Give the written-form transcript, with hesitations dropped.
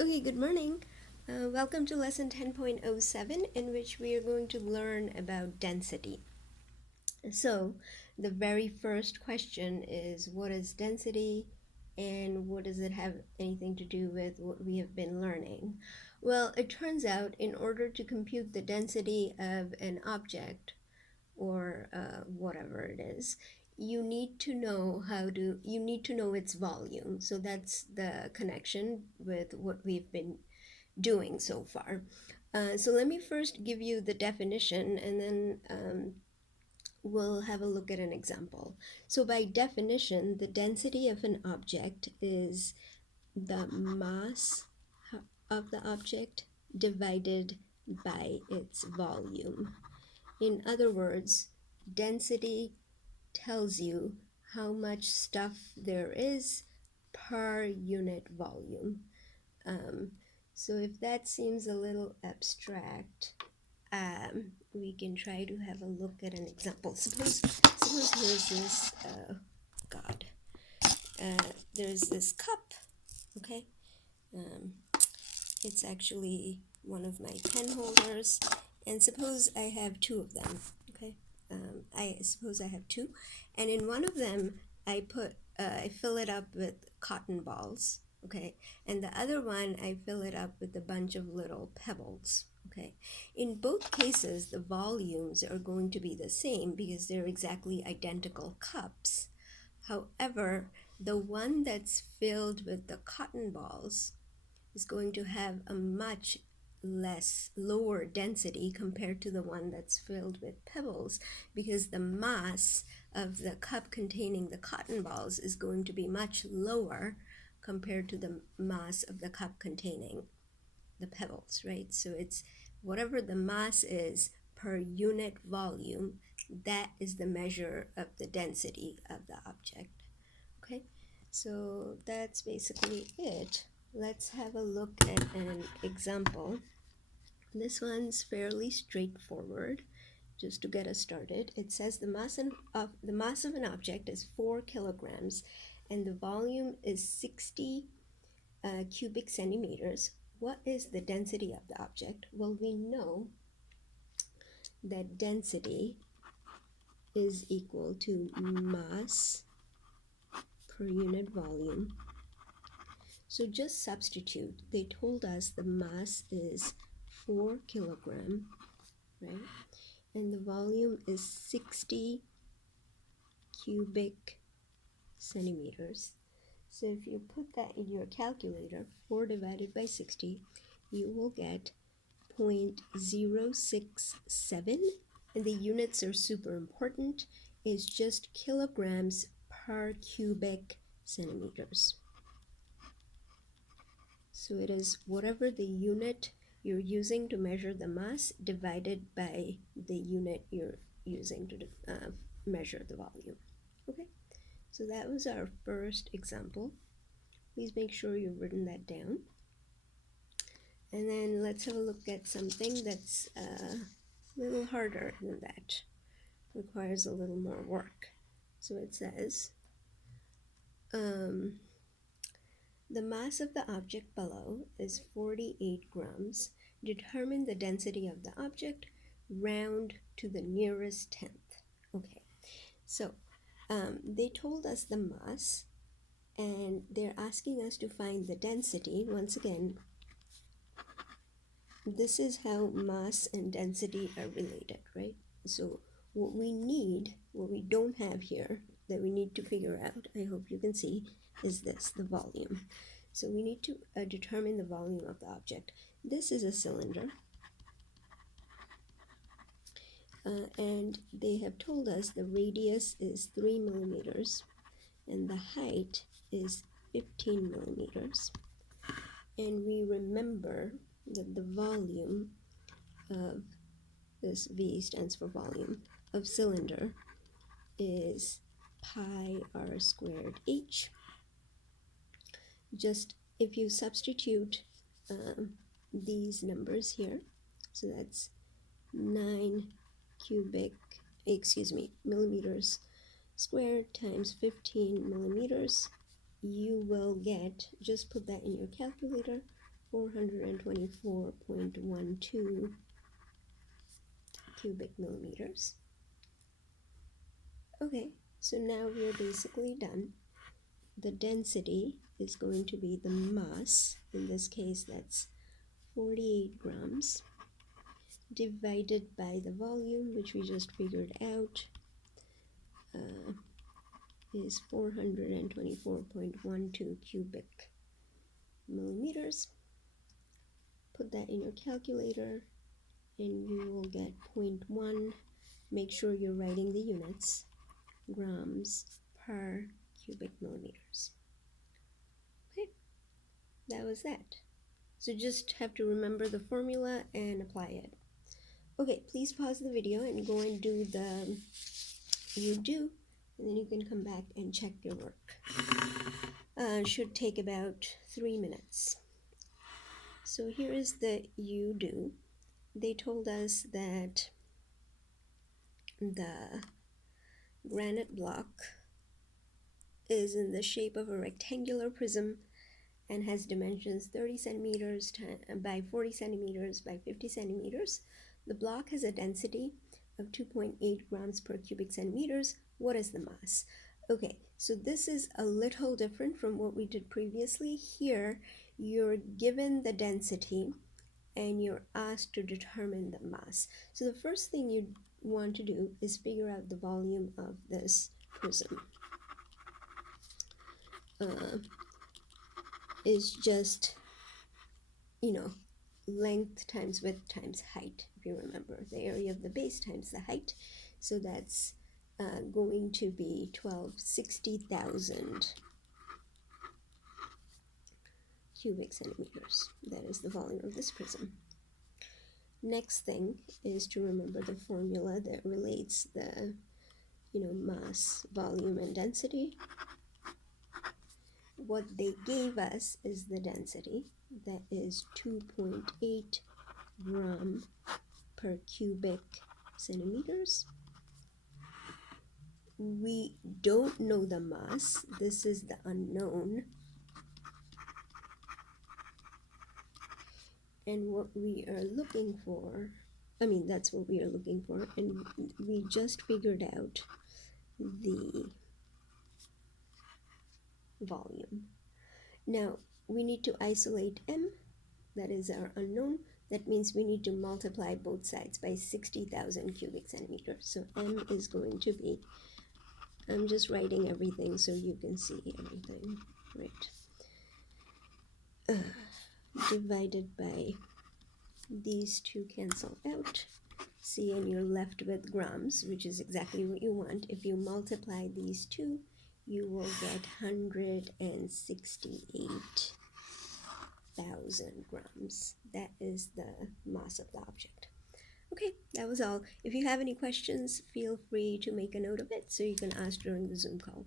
Okay, good morning. Welcome to lesson 10.07, in which we are going to learn about density. So, the very first question is, what is density and what does it have anything to do with what we have been learning? Well, it turns out in order to compute the density of an object or whatever it is, you need to know its volume. So that's the connection with what we've been doing so far. So let me first give you the definition, and then we'll have a look at an example. So by definition, the density of an object is the mass of the object divided by its volume. In other words, density tells you how much stuff there is per unit volume. So if that seems a little abstract, we can try to have a look at an example. Suppose here's this, God, there's this cup, okay? It's actually one of my pen holders, and suppose I have two of them, okay? I suppose I have two, and in one of them I fill it up with cotton balls, okay, and the other one I fill it up with a bunch of little pebbles, okay. In both cases, the volumes are going to be the same because they're exactly identical cups. However, the one that's filled with the cotton balls is going to have a much lower density compared to the one that's filled with pebbles, because the mass of the cup containing the cotton balls is going to be much lower compared to the mass of the cup containing the pebbles, right? So it's whatever the mass is per unit volume, that is the measure of the density of the object. Okay, so that's basically it. Let's have a look at an example. This one's fairly straightforward. Just to get us started, it says the mass of an object is 4 kilograms and the volume is 60 cubic centimeters. What is the density of the object? Well, we know that density is equal to mass per unit volume. So just substitute. They told us the mass is 4 kilogram, right? And the volume is 60 cubic centimeters. So if you put that in your calculator, 4 divided by 60, you will get 0.067, and the units are super important, is just kilograms per cubic centimeters. So it is whatever the unit you're using to measure the mass divided by the unit you're using to measure the volume. Okay, so that was our first example. Please make sure you've written that down. And then let's have a look at something that's a little harder than that. Requires a little more work. So it says, the mass of the object below is 48 grams. Determine the density of the object, round to the nearest tenth. Okay, so they told us the mass, and they're asking us to find the density. Once again, this is how mass and density are related, right? So what we don't have here, that we need to figure out, I hope you can see, is this, the volume. So we need to determine the volume of the object. This is a cylinder, and they have told us the radius is 3 millimeters and the height is 15 millimeters. And we remember that the volume of this, V stands for volume, of cylinder is pi r squared h. Just if you substitute these numbers here, so that's 9 millimeters squared times 15 millimeters, you will get, just put that in your calculator, 424.12 cubic millimeters. Okay, so now we're basically done. The density is going to be the mass. In this case, that's 48 grams divided by the volume, which we just figured out, is 424.12 cubic millimeters. Put that in your calculator and you will get 0.1. Make sure you're writing the units, grams per cubic millimeters. Okay, that was that. So just have to remember the formula and apply it. Okay, please pause the video and go and do the you do, and then you can come back and check your work. Should take about 3 minutes. So here is the you do. They told us that the granite block is in the shape of a rectangular prism and has dimensions 30 centimeters by 40 centimeters by 50 centimeters. The block has a density of 2.8 grams per cubic centimeters. What is the mass? Okay, so this is a little different from what we did previously. Here, you're given the density and you're asked to determine the mass. So the first thing you want to do is figure out the volume of this prism. Is just, length times width times height, if you remember, the area of the base times the height. So that's going to be 1260,000 cubic centimeters. That is the volume of this prism. Next thing is to remember the formula that relates the mass, volume, and density. What they gave us is the density, that is 2.8 gram per cubic centimeters. We don't know the mass. This is the unknown. And what we are looking for, that's what we are looking for, and we just figured out the volume. Now, we need to isolate m, that is our unknown. That means we need to multiply both sides by 60,000 cubic centimeters. So m is going to be, I'm just writing everything so you can see everything, right? Divided by, these two cancel out. See, and you're left with grams, which is exactly what you want. If you multiply these two, you will get 168,000 grams. That is the mass of the object. Okay, that was all. If you have any questions, feel free to make a note of it so you can ask during the Zoom call.